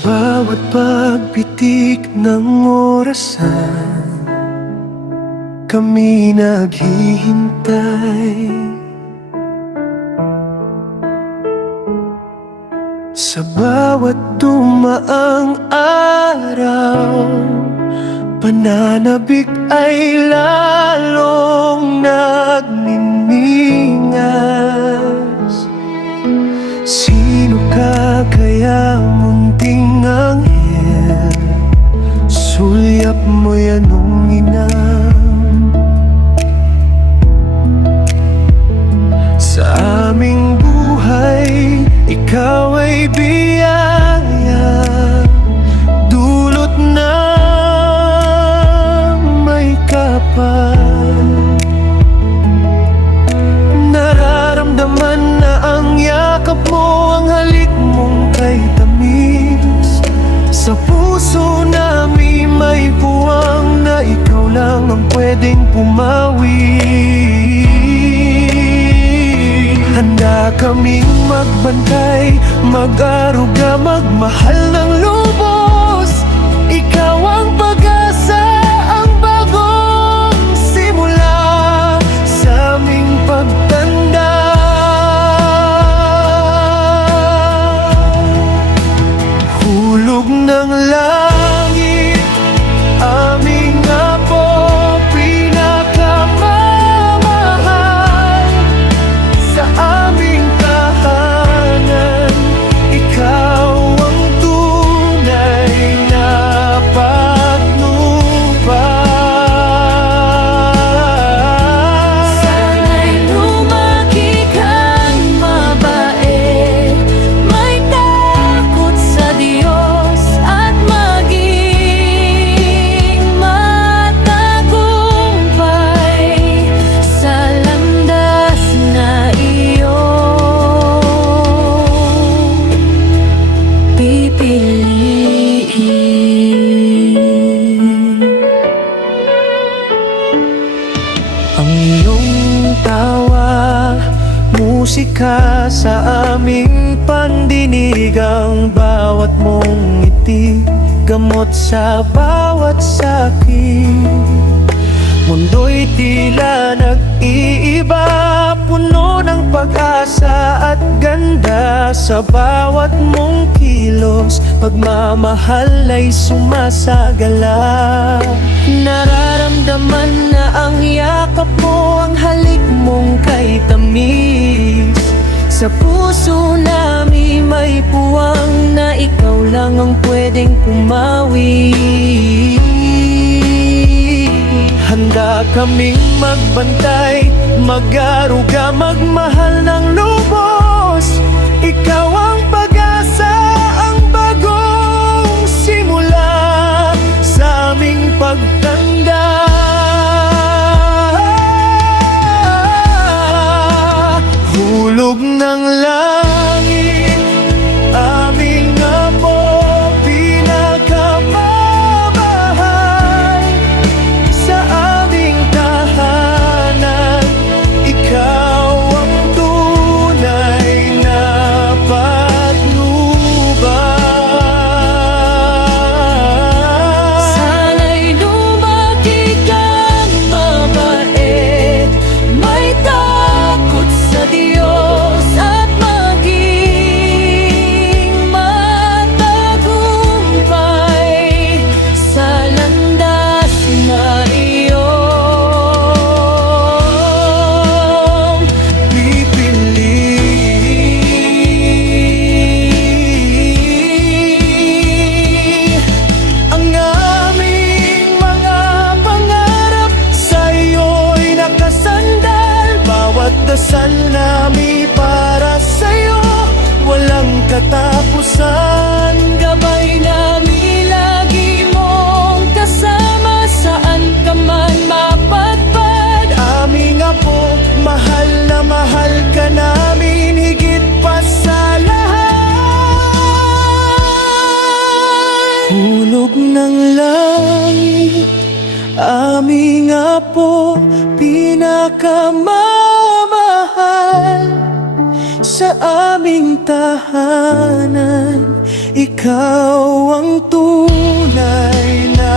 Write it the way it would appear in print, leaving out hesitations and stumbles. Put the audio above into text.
bawat pagpitik ng orasan, kami naghihintay. Sa bawat dumaang araw, pananabik ay lalong nagniningas. Sino ka kaya, munting anghel? Sulyap mo'y anong inam? Sa aming buhay, ikaw ay biyaya, dulot na may kapal. Nararamdaman na ang yakap mo, ang halik mong kay tamis. Sa puso namin may puwang na ikaw lang ang pwedeng pumawi. Handa kaming magbantay, mag-aruga, magmahal ng lubos. Ikaw ang pag-asa, ang bagong simula sa aming pagtanda. Hulog ng langit, aming apo, pinakamamahal. Sa aming tahanan, ikaw ang tunay na patnubay. Sana'y lumaki kang mabait, may takot sa Diyos at maging matagumpay sa landas na iyong pipiliin. Ang iyong tawa, musika sa aming pandinig. Ang bawat mong ngiti, gamot sa bawat sakit. Mundo'y tila nag-iiba, puno ng pag-asa at ganda. Sa bawat mong kilos, pagmamahal ay sumasagala. Nararamdaman na ang yakap mo, ang halik mong kay tamis. Sa puso namin may puwang na ikaw lang ang pwedeng pumawi. Handa kaming magbantay, mag-aruga, magmahal ng lubos. Ikaw ang pag-asa, ang bagong simula sa aming pagtanda. Hulog ng langit, aming apo, pinakamamahal. Sa aming tahanan, ikaw ang tunay na patnubay. Sana'y lumaki kang mabait, may takot sa Diyos at maging matagumpay sa landas na iyong pipiliin. Ang aming mga pangarap sa'yo'y nakasandal. Bawat dasal namin para sa'yo, walang katapusan. Gabay namin lagi mong kasama, saan ka man mapadpad. Aming apo, mahal na mahal ka namin higit pa sa lahat. Hulog ng langit, aming apo, pinakamamahal. Sa aming tahanan, Ikaw ang tunay na